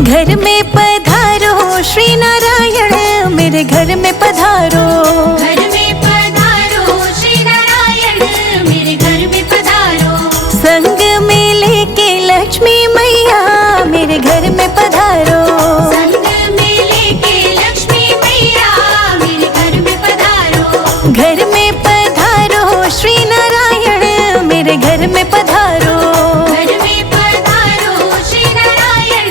घर में पधारो श्री नारायण, मेरे घर में पधारो। घर में पधारो श्री नारायण, मेरे घर में पधारो। संग में लेके लक्ष्मी मैया, मेरे घर में पधारो। संग में लेके लक्ष्मी मैया, मेरे घर में पधारो। घर में पधारो श्री नारायण, मेरे घर में पधारो। घर में पधारो श्री नारायण,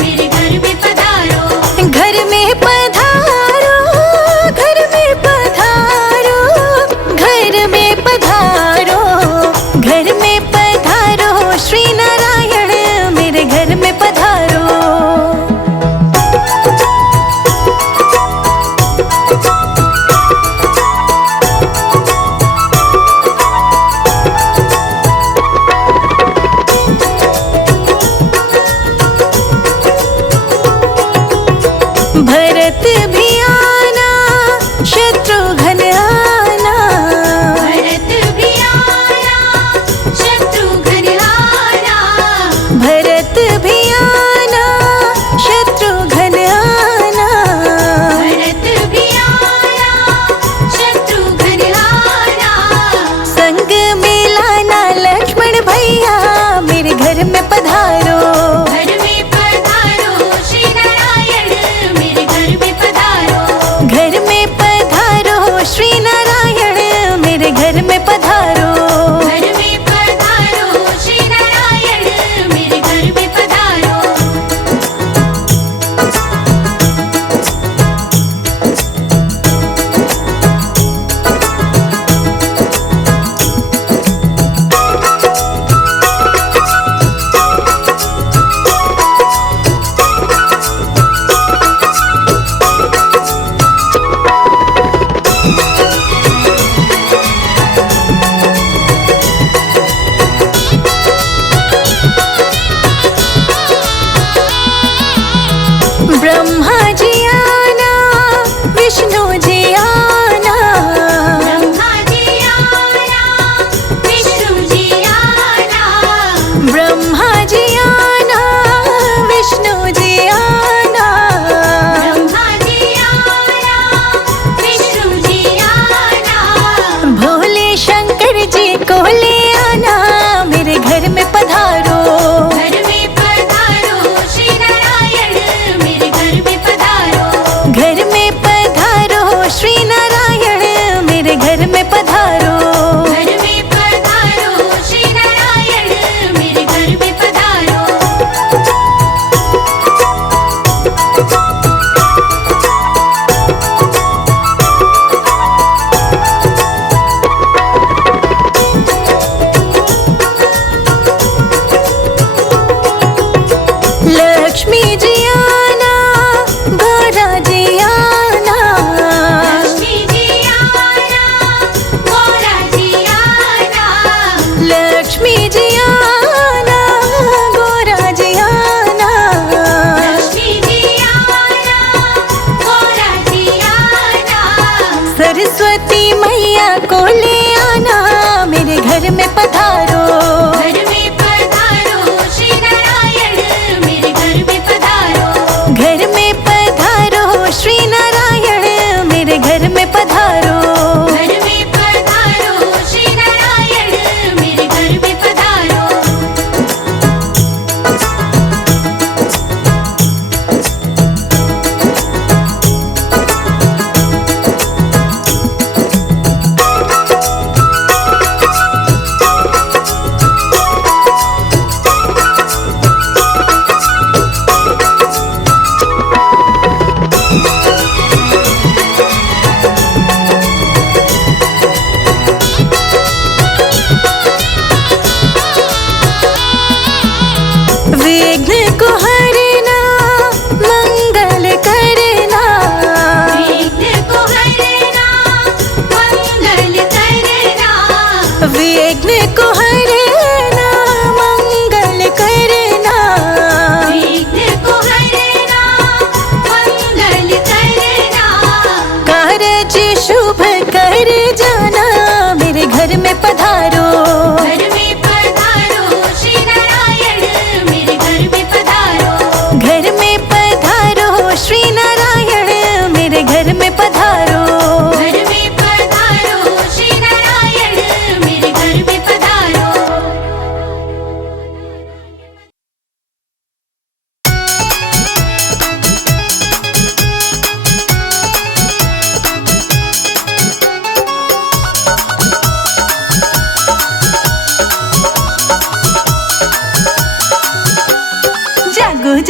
मेरे घर में पधारो। घर में पधारो, घर में पधारो।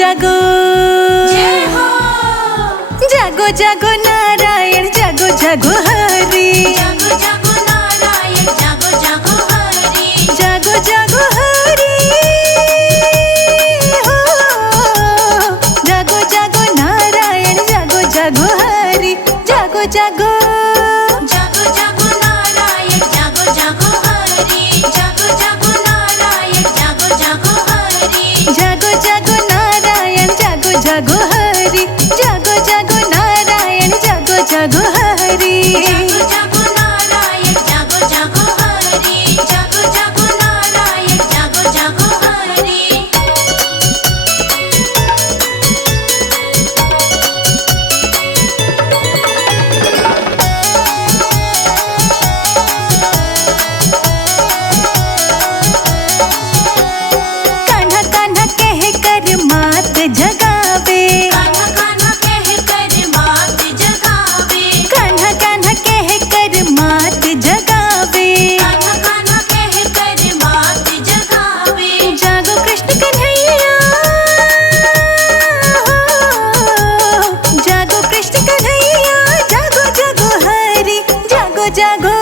जागो जय हो। जागो जागो नारायण जागो जागो हरि जागो जागो नारायण जागो जागो हरि जागो जागो हरि हो जागो जागो नारायण जागो जागो हरि जागो जागो जागो जागो नारायण जागो जागो हरि जागो जागो नारायण जागो जागो हरि जागो जागो नारायण जागो जागो हरि जागो जागो नारायण जागो जागो हरि जागो जागो नारायण जागो जागो हरि जागो जागो नारायण जागो जागो हरि कान्हा कान्हा कह कर मात जगावे कान्हा कान्हा कह कर मात जगावे कान्हा कान्हा कह कर मात जगावे कान्हा कान्हा कह कर मात जगावे जागो कृष्ण कन्हैया जागो कृष्ण कन्हैया जागो जागो हरि जागो जागो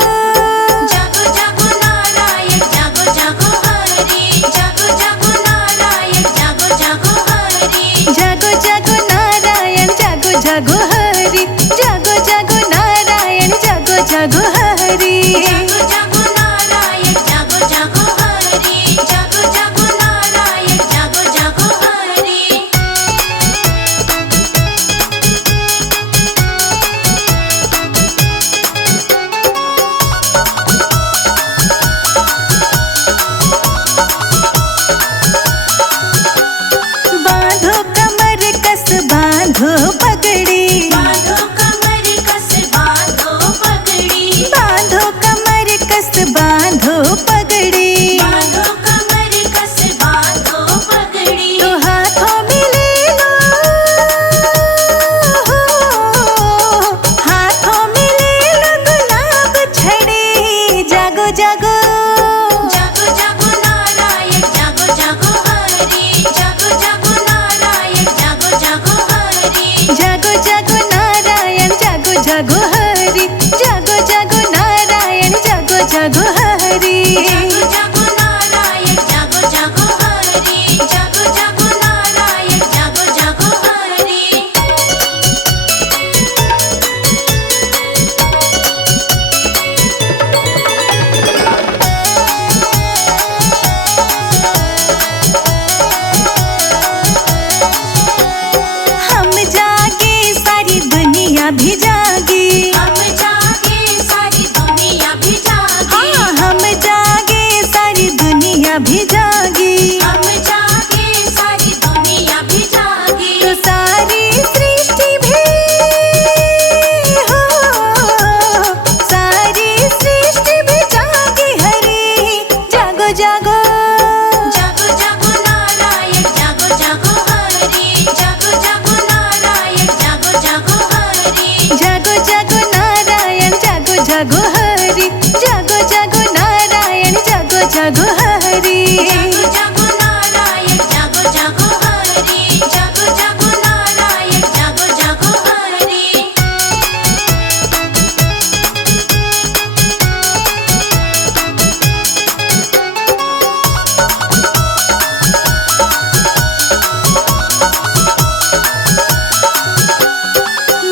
जागो जागो नारायण जागो जागो हरि जागो जागो नारायण जागो जागो हरि जागो जागो नारायण जागो जागो हरि जागो जागो नारायण जागो जागो हरि जागो जागो नारायण जागो जागो हरि जागो जागो नारायण जागो जागो हरि बांधो कमर कस बांधो पगड़ी बांधो कमर कस बांधो पगड़ी बांधो कमर कस बांधो पगड़ी बांधो कमर कस बांधो पगड़ी तो हाथों में ले लो हाथों में ले लो गुलाब छड़ी जागो जागो जागो जागो नारायण जागो जागो हरि जागो जागो नारायण जागो जागो हरि जागो जागो नारायण जागो जागो हरि जागो जागो नारायण जागो जागो हरि जागो जागो नारायण जागो जागो हरि जागो जागो नारायण जागो जागो हरि हम जागे सारी दुनिया भी जागी हम जागे सारी दुनिया भी जागे हाँ हम जागे सारी दुनिया भी जागी हम जागे सारी दुनिया भी जागे तो सारी सृष्टि भी हो सारी सृष्टि भी जागी हरि जागो जागो जागो जागो नारायण जागो जागो हरि जागो जागो नारायण जागो जागो हरि जागो जागो नारायण जागो जागो हरि जागो जागो नारायण जागो जागो हरि जागो जागो नारायण जागो जागो हरि जागो जागो नारायण जागो जागो हरि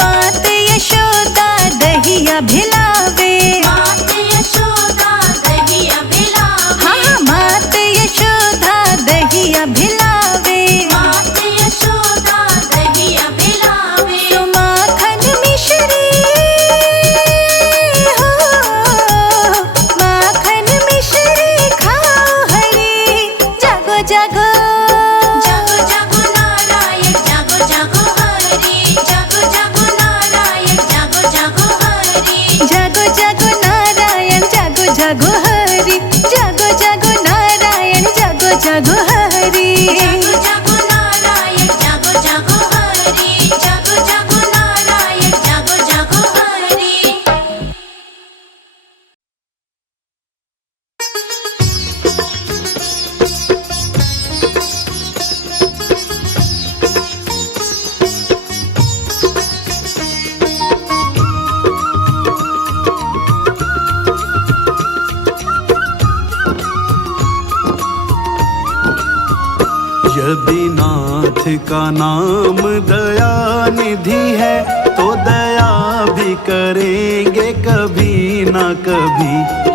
मात यशोदा दहिया भिलावे मात यशोदा दहिया भिलावे हाँ मात यशोदा दहिया भिलावे मात यशोदा दहिया भिलावे तो माखन मिश्री हो माखन मिश्री खाओ हरि जागो जागो जागो जागो नारायण जागो जागो हरि जागो जागो नारायण जागो जागो हरि जागो जागो नारायण जागो जागो हरि जागो जागो नारायण जागो जागो हरि जागो जागो नारायण जागो जागो हरि जागो जागो नारायण जागो जागो हरि यदि नाथ का नाम दया निधि है तो दया भी करेंगे कभी ना कभी।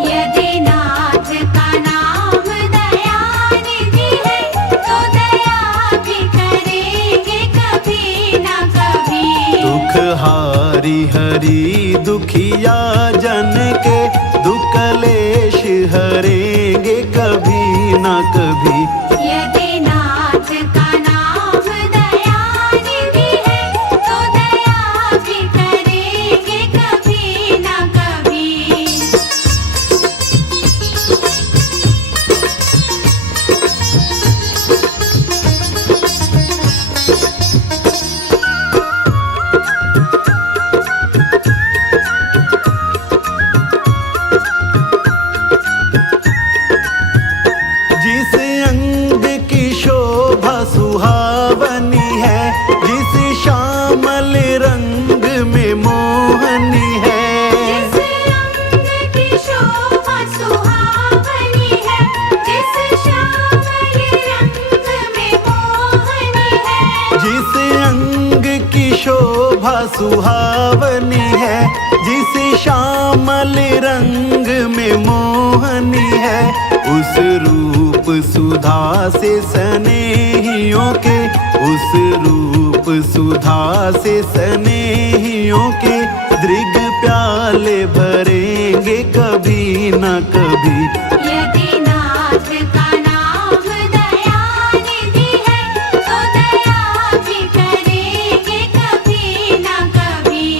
यदि नाथ का नाम दया निधि है तो दया भी करेंगे कभी ना कभी। दुख हारी हरि दुखिया जन के दुख कलेश हरेंगे कभी ना कभी। यदि नाथ का नाम दया निधि है तो दया भी करेंगे कभी ना कभी। जिस अंग की शोभा सुहावनी है, जिस श्यामल रंग में मोहनी है, जिस अंग की शोभा सुहावनी है, जिस श्यामल रंग में मोहनी है। जिस अंग की शोभा सुहावनी है, जिस श्यामल रंग में मोहनी है, उस रूप सुधा से स्नेहियों के, उस रूप सुधा से स्नेहियों के दृग प्याले भरेंगे कभी ना कभी। यदि नाथ का नाम दया निधि है तो दया भी करेंगे कभी ना कभी।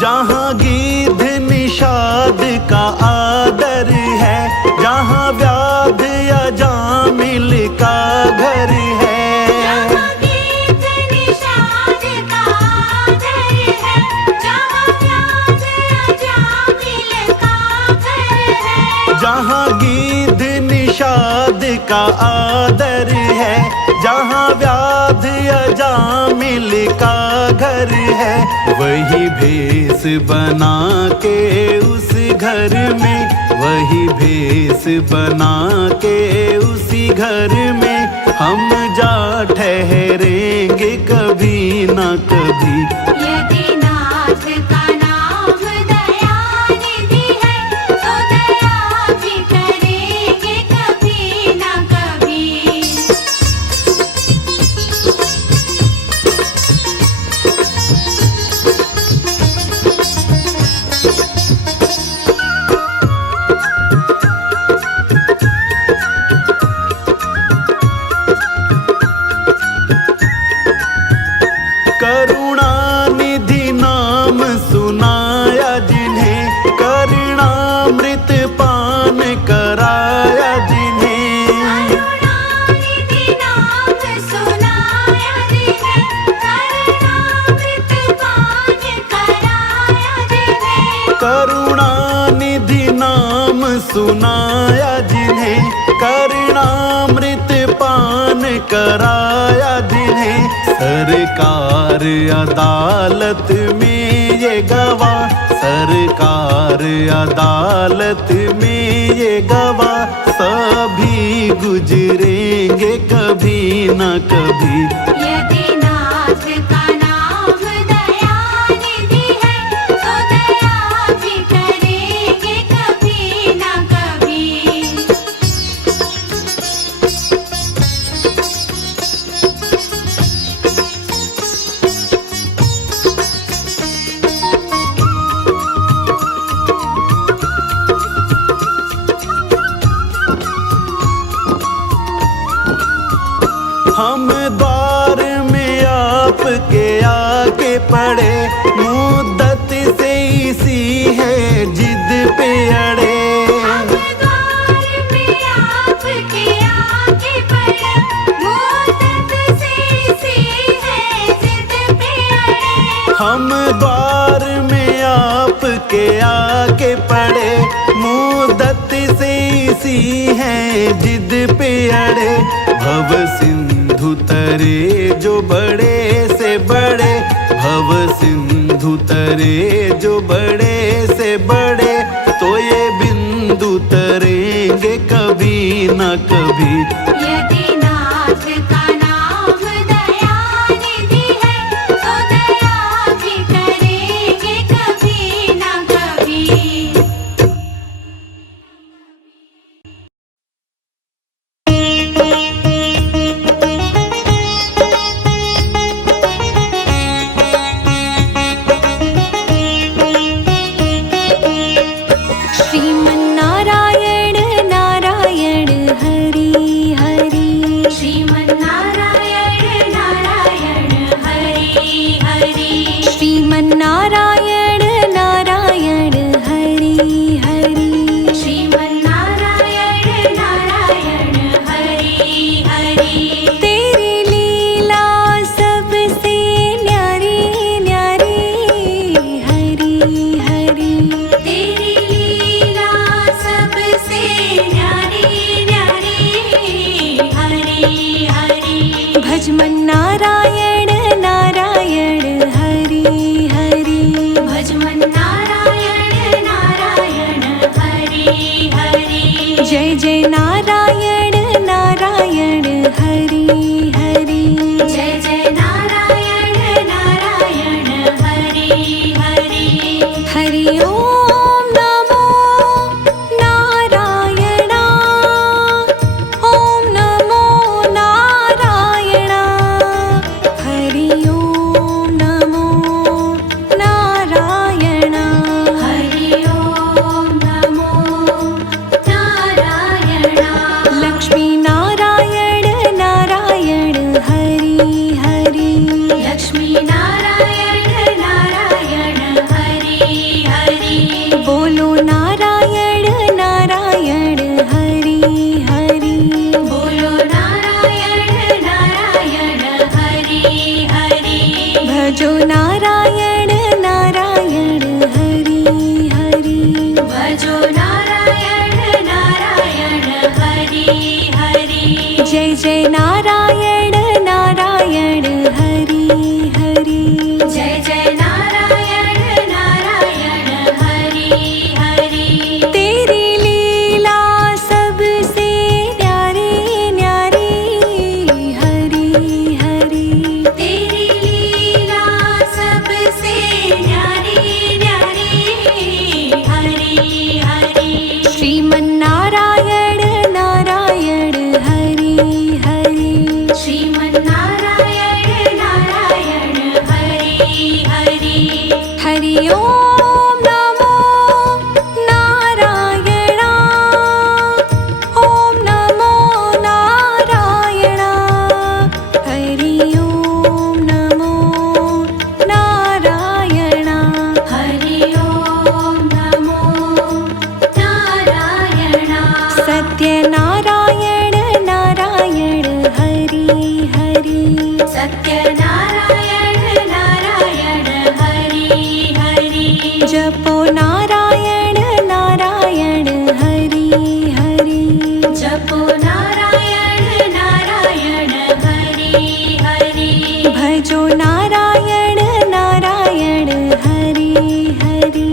जहाँ गीध निषाद का आदर है, जहाँ व्याध या जामिल का घर है, जहाँ गीत निषाद का आदर है, जहाँ व्याध अजामिल का घर है। जहाँ गीध निषाद का आदर है, जहाँ व्याध या जामिल का घर है, वही भेष बना के उस घर में, वही भेष बना के उसी घर में हम जा ठहरेंगे कभी ना कभी। यदि नाथ का नाम दया निधि है तो दया भी करेंगे कभी ना कभी। करुणानिधि नाम सुनाया जिन्हें, करुणामृत पान कराया जिन्हें, करुणानिधि नाम सुनाया जिन्हें, करुणामृत पान कराया जिन्हें। करुणानिधि नाम सुनाया जिन्हें, करुणामृत पान कराया जिन्हें, सरकार अदालत में ये गवाह, सरकार अदालत में ये गवाह, सभी गुजरेंगे कभी ना कभी। यदि नाथ का नाम दया निधि है तो दया भी करेंगे कभी ना कभी। हम द्वार में आपके आके पड़े, मुद्दत से इसी है जिद पे अड़े। हम द्वार में आपके आगे बढ़े, मुद्दत से इसी है जिद पे अड़े। हम द्वार में आपके आके पड़े, मुद्दत से इसी करती हैं जिद पे अड़े, भव सिंधु तरे जो बड़े से बड़े, भव सिंधु तरे जो बड़े से बड़े, तो ये बिंदु तरेंगे कभी न कभी। यदि नाथ का नाम दयानिधि है, तो दया भी करेंगे कभी ना कभी। श्रीमन्नारायण नारायण हरि हरि, श्रीमन्नारायण नारायण हरि हरि, श्रीमन्नारायण नारायण हरि हरि, श्रीमन्नारायण नारायण हरि हरि। तेरी लीला सबसे न्यारी न्यारी हरि हरि, तेरी लीला सबसे न्यारी न्यारी हरि हरि। भजमन्नारायण नारायण हरि हरि, भजमन्नारायण नारायण हरि हरि। जय जय नारायण नारायण हरि हरि, जय जय नारायण नारायण हरि हरि। हरि ओम नमो नारायण, ओम नमो नारायण, हरि ओम नमो नारायण, हरि ओम नमो नारायण। लक्ष्मी नारायण नारायण हरि हरि, लक्ष्मी नारायण नारायण हरि हरि। बोलो नारायण नारायण हरि हरि, बोलो नारायण नारायण हरि हरि। भजो नारायण नारायण हरि हरि, भजो नारायण नारायण हरि हरि। जय जय नारायण नारायण हरि हरि, जय जय नारायण नारायण हरि हरि। तेरी लीला सबसे न्यारी न्यारी हरि हरि, तेरी लीला सबसे न्यारी न्यारी हरि हरि। श्रीमन्नारायण नारायण हरि हरि, श्रीमन्नारायण नारायण हरि हरि। हरि ओम नमो नारायण, ओम नमो नारायण, हरि ओम नमो नारायण, हरि ओम नमो नारायण। सत्यनारायण नारायण हरि हरि, सत्यनारायण नारायण हरि हरि। जपो नारायण नारायण हरि हरि, जपो नारायण नारायण हरि हरि। भजो नारायण नारायण हरि हरि,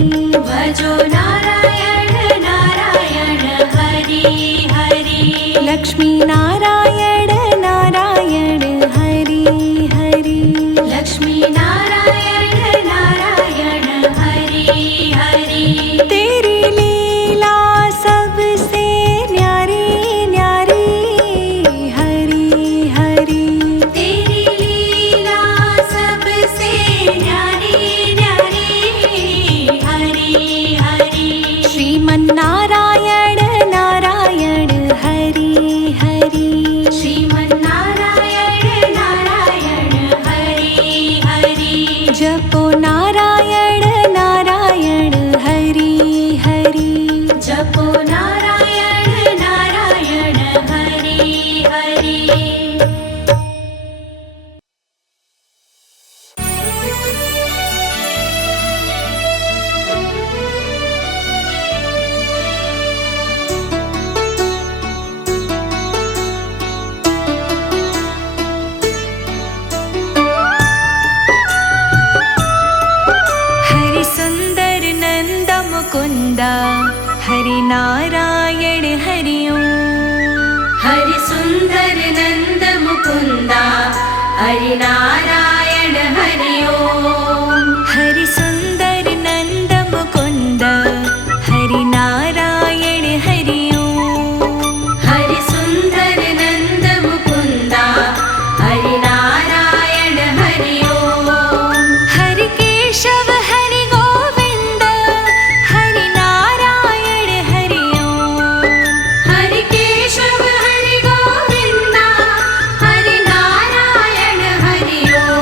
भजो नारायण नारायण हरि हरि। लक्ष्मी नारायण नारायण हरि हरि, लक्ष्मी नारायण नारायण हरि हरि। तेरी लीला सबसे न्यारी न्यारी हरि हरि, तेरी लीला सबसे न्यारी न्यारी हरि हरि। श्रीमन्नारायण नारायण हरि हरि, हरि नारायण हरि ओम हरि सुंदर नंद मुकुंद हरि नारायण हरि ओम हरि सुंदर नंद मुकुंदा हरि नारायण हरि ओम हरि केशव हरि गोविंद हरि नारायण हरि ओम हरि केशव हरि गोविंदा हरि नारायण हरि ओम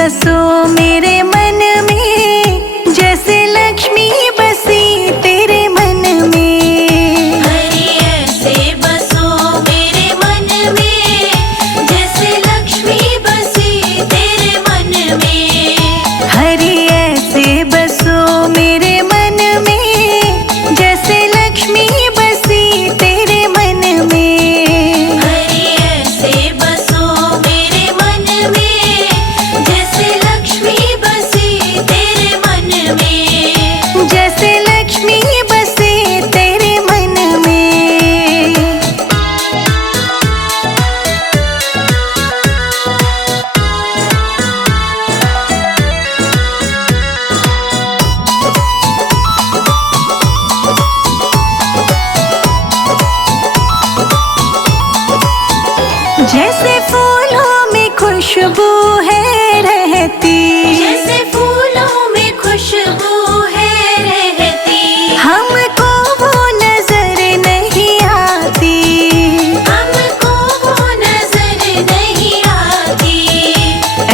बसो मेरे मन में, जैसे लक्ष्मी बसी तेरे मन में। हरि ऐसे बसो मेरे मन में, जैसे लक्ष्मी बसी तेरे मन में। हरि ऐसे बसो मेरे मन में, जैसे लक्ष्मी बसी तेरे मन में। हरि ऐसे बसो मेरे मन में, जैसे लक्ष्मी बसी तेरे मन में। जैसे लक्ष्मी बसे तेरे मन में। जैसे फूलों में खुशबू है रहती, जैसे फूलों में खुशबू है रहती। हमको वो नजर नहीं आती। हमको वो नजर नहीं आती।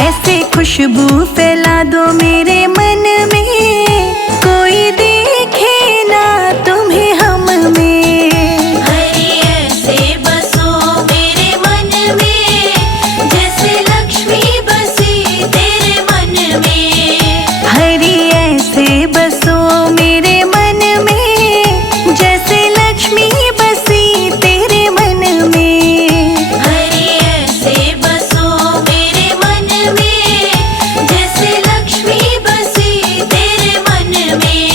ऐसे खुशबू फैला दो मेरे मन में, कोई देखे ना तुम्हें हम में। हरि ऐसे बसो मेरे मन में, जैसे लक्ष्मी बसी तेरे मन में। हरि ऐसे बसो मेरे मन में, जैसे लक्ष्मी बसी तेरे मन में। हरि ऐसे बसो मेरे मन में, जैसे लक्ष्मी बसी तेरे मन में।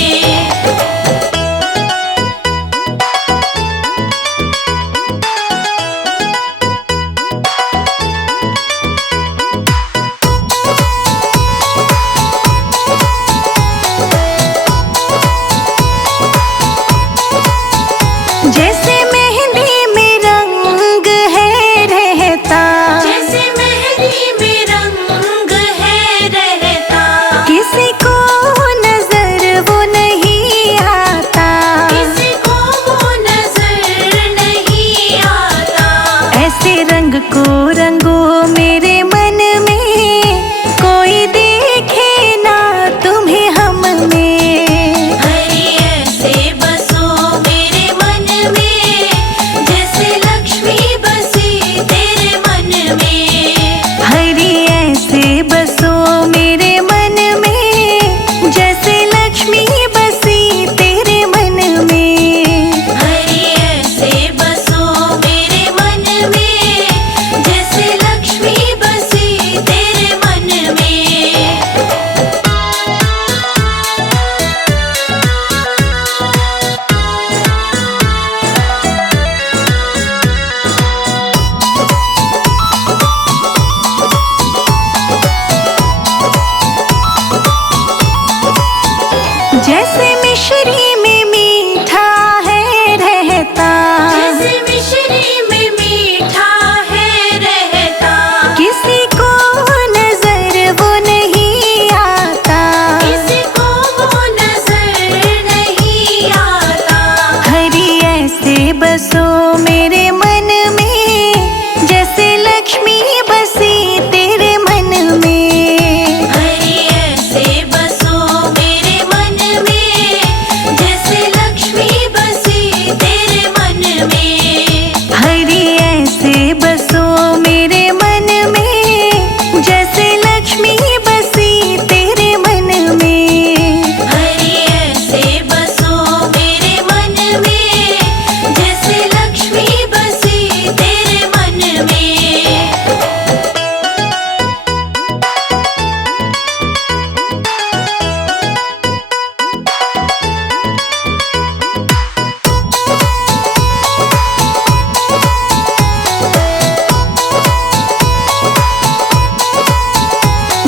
जैसे मेहंदी में रंग है रहता, जैसे मेहंदी में रंग है रहता। किसी को नजर वो नहीं आता। किसी को वो नजर नहीं आता। ऐसे रंग को रंगो मेरे मन में, कोई देखे ना तुम्हें हम में। हरि ऐसे बसो मेरे मन में, जैसे लक्ष्मी बसी तेरे मन में। हरि ऐसे बसो मेरे मन में, जैसे लक्ष्मी बसी तेरे मन में। हरि ऐसे बसो मेरे मन में, जैसे लक्ष्मी बसी तेरे मन में। जैसे मिश्री में मीठा है रहता, जैसे मिश्री में मीठा है रहता। किसी को नजर वो नहीं आता। किसी को वो नजर नहीं आता। हरि ऐसे बसो मेरे मन में, जैसे लक्ष्मी बसी तेरे मन में। हरि ऐसे बसो मेरे मन में, जैसे लक्ष्मी बसी तेरे मन में। हरि ऐसे बसो मेरे मन में, जैसे लक्ष्मी बसी तेरे मन में। हरि ऐसे बसो मेरे मन में, जैसे लक्ष्मी बसी तेरे मन में।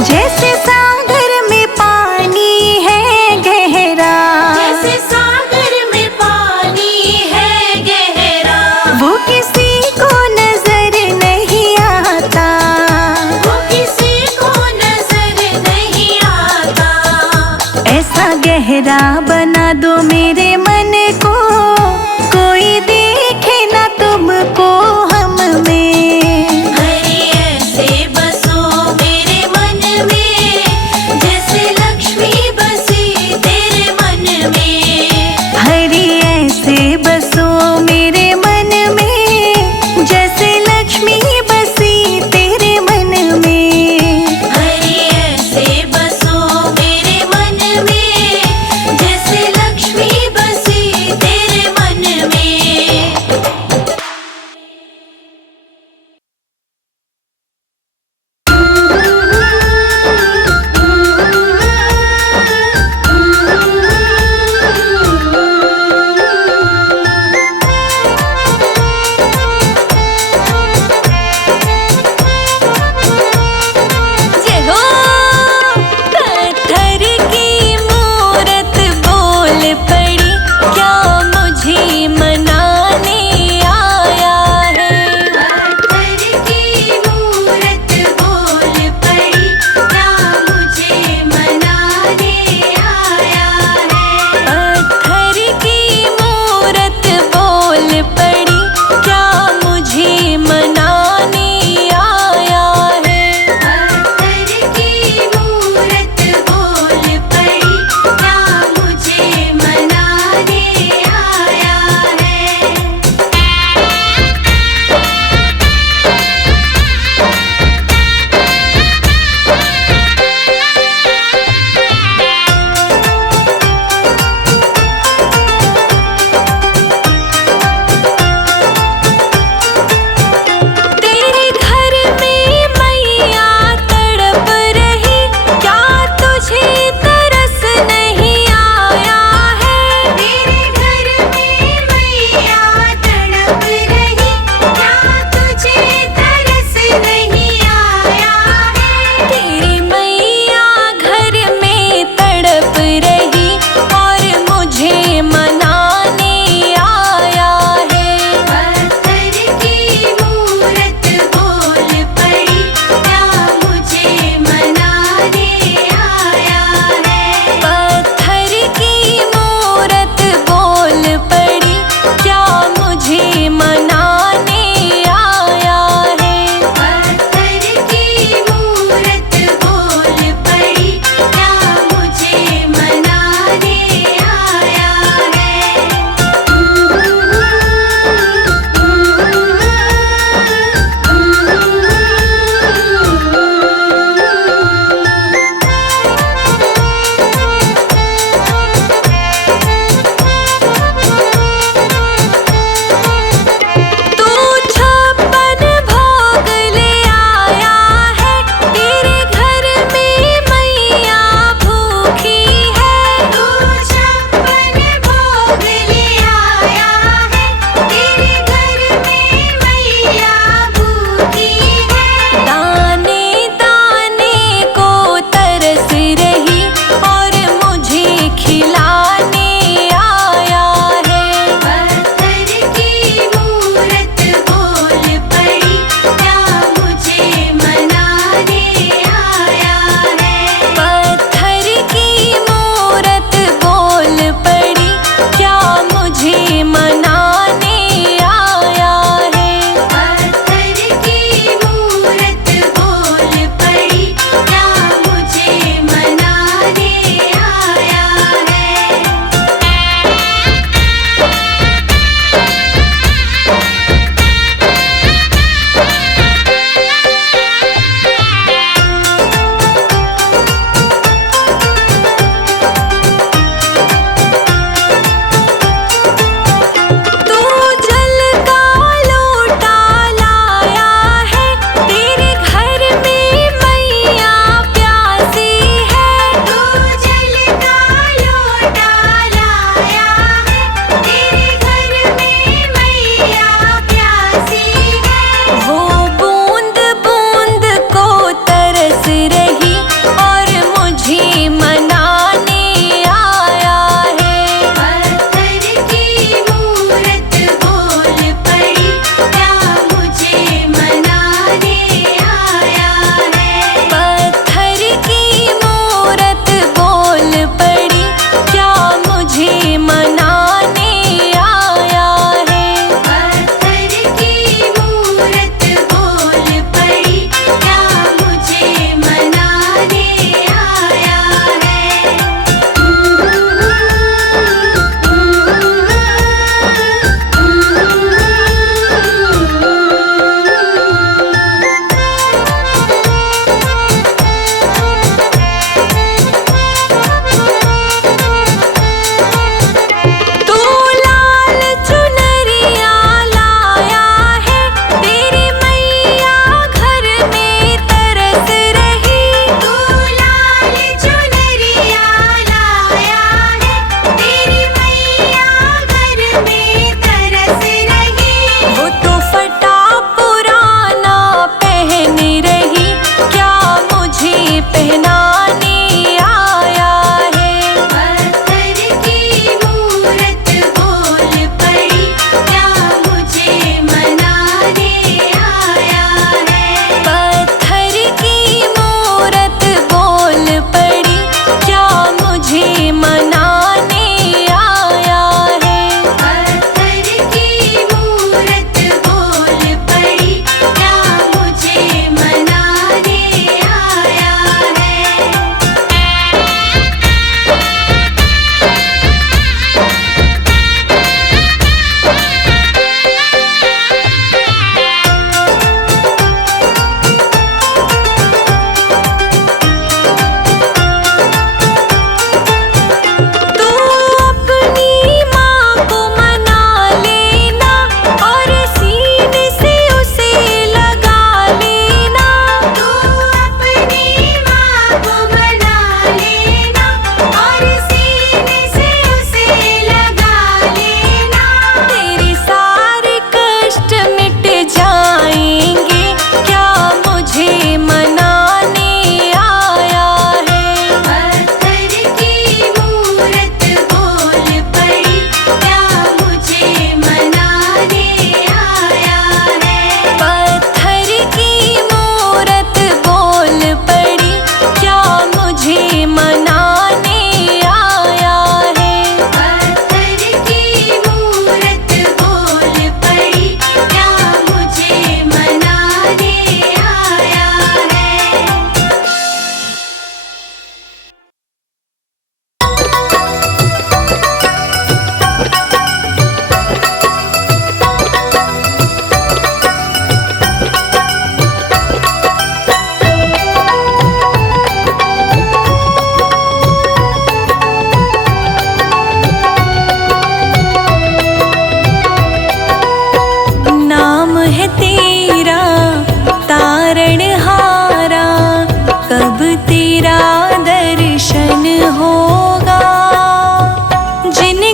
जैसे सागर में पानी है गहरा, जैसे सागर में पानी है गहरा। वो किसी को नजर नहीं आता। वो किसी को नजर नहीं आता। ऐसा गहरा बना दो मेरे मन को, कोई देखे ना तुमको हम में। हरि ऐसे बसो मेरे मन में,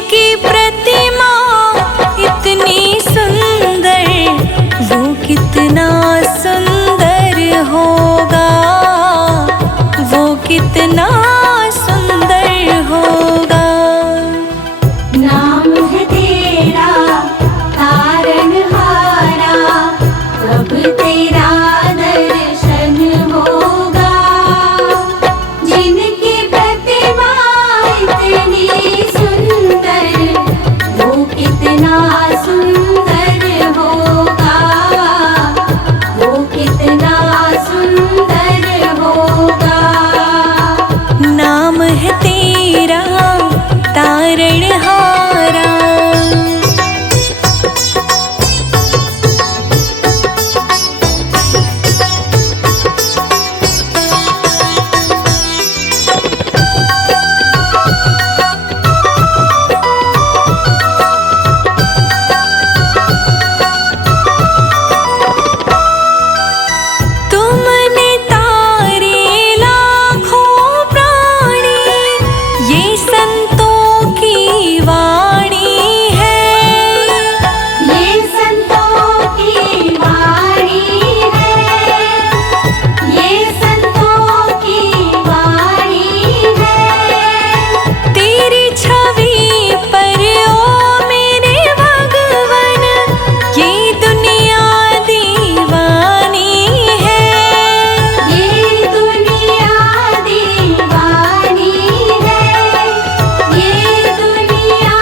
जिनकी प्रतिमा इतनी सुंदर, वो कितना सुंदर होगा, वो कितना सुंदर होगा। नाम है तेरा तारनहारा, कब तेरा दर्शन होगा। जिनकी प्रतिमा इतनी सुंदर, वो कितना सुंदर होगा, वो कितना सुंदर होगा। नाम है तेरा तारणहारा। तुमने तारे लाखों प्राणी, ये संतों की वाणी है, ये संतों की वाणी है, ये संतों की वाणी है। तेरी छवि पर ओ मेरे भगवन, ये दुनिया दीवानी है, ये दुनिया दीवानी है, ये दुनिया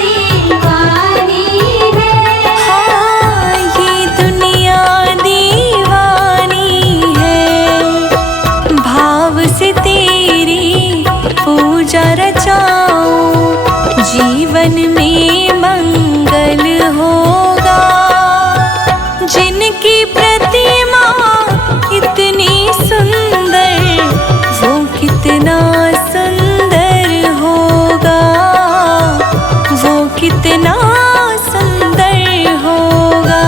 दीवानी है। हाँ ये दुनिया दीवानी है। भाव से तेरी पूजा रचाऊं, जीवन में मंगल होगा। जिनकी प्रतिमा इतनी सुंदर, वो कितना सुंदर होगा, वो कितना सुंदर होगा।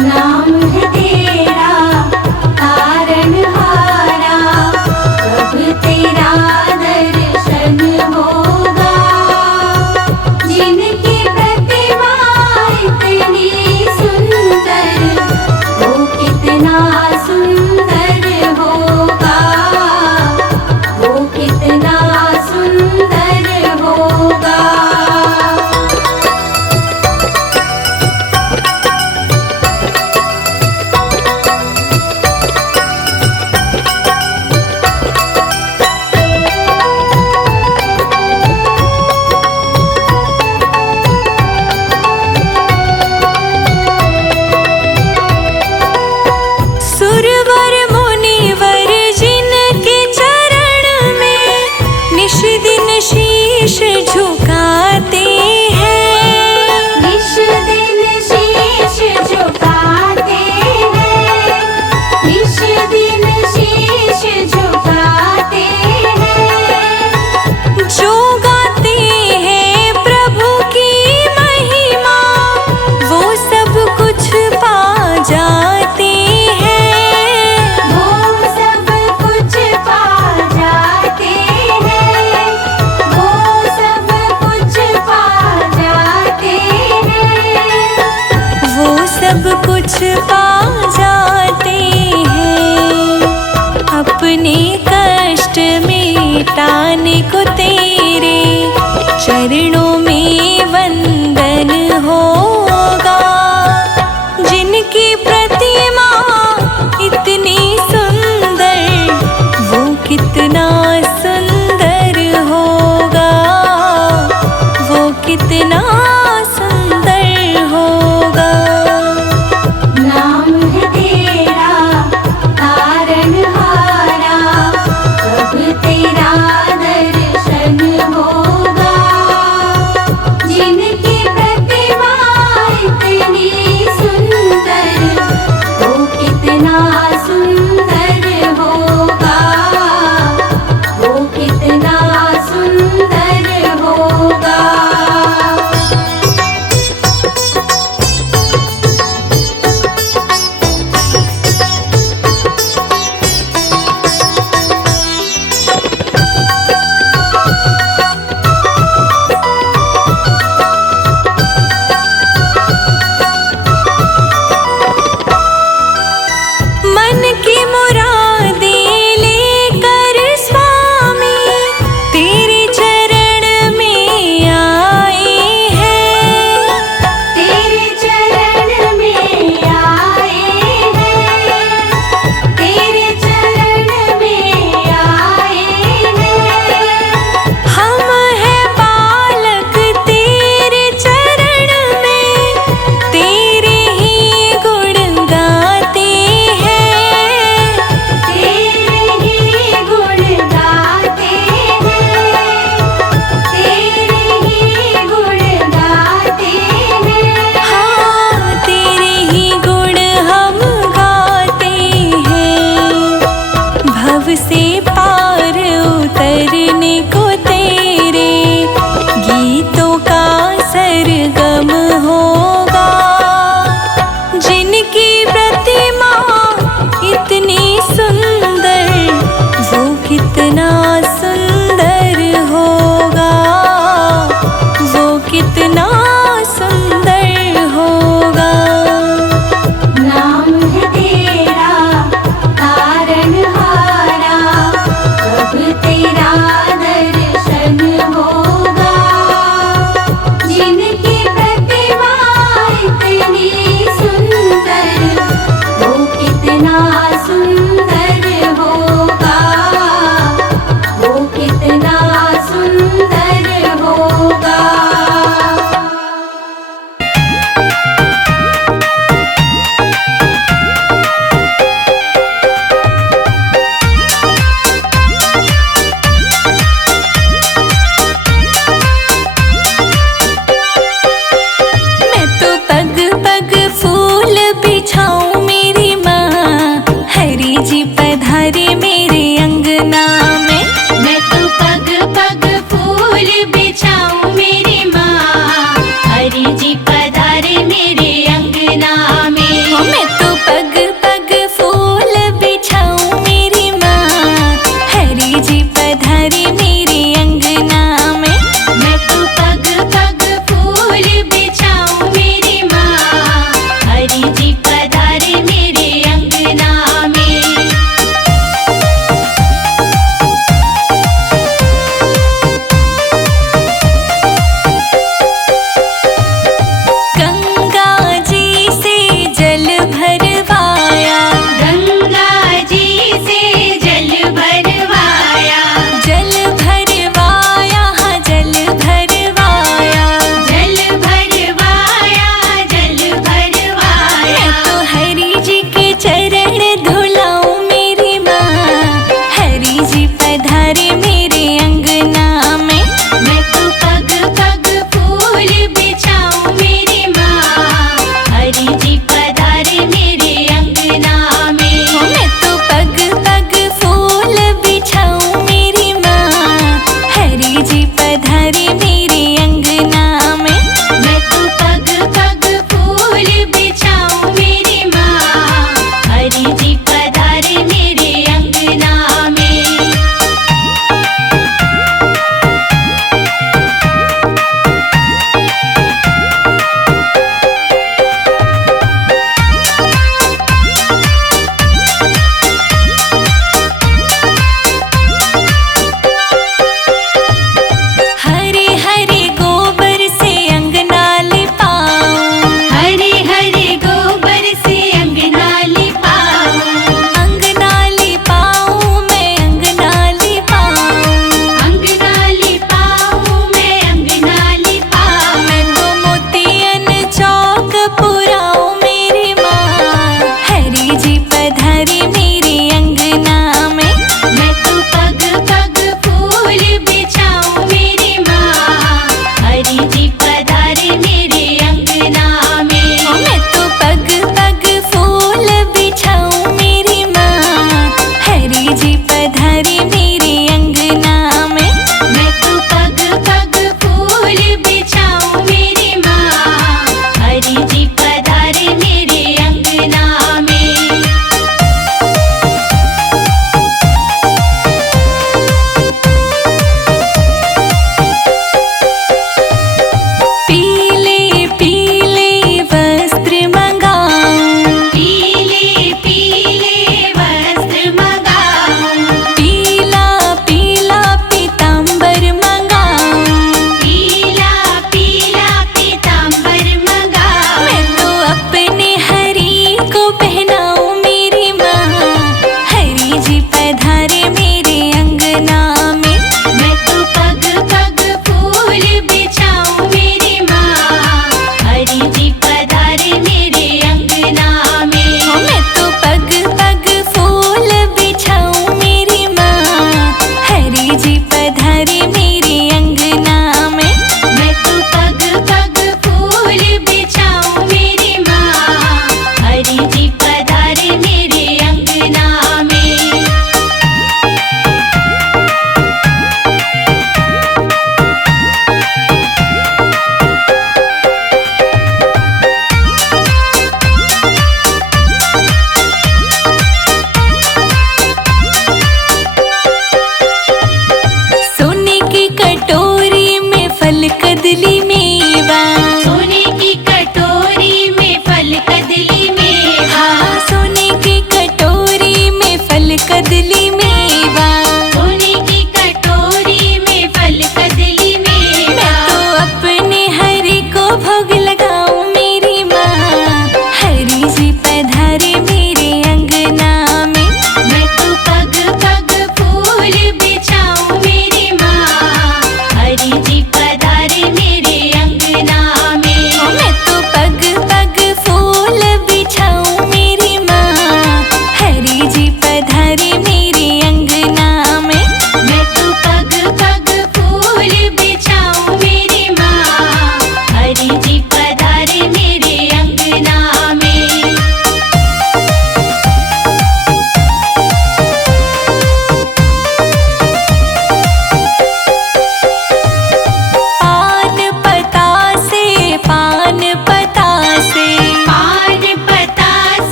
नाम है तेरा तारनहारा, कब तेरा दर्शन होगा। जिनकी प्रतिमा इतनी सुंदर, वो कितना सुंदर होगा, वो कितना सुंदर होगा। सुरवर मुनिवर जिनके चरण में निश दिन शीश झुकाते हैं, निश दिन शीश झुकाते हैं, निश दिन शीश झुकाते हैं। जो गाते हैं प्रभु की महिमा, वो सब कुछ पा जाते हैं, वो सब कुछ पा जाते हैं, वो सब कुछ पा जाते हैं। वो सब कुछ पा जाते हैं। अपने कष्ट मिटाने को तेरे चरणों में वंदन होगा। जिनकी प्रतिमा इतनी सुंदर, वो कितना सुंदर होगा, वो कितना सुंदर होगा। नाम है तेरा तारनहारा, कब तेरा दर्शन होगा।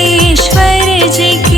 जगदीश्वर जी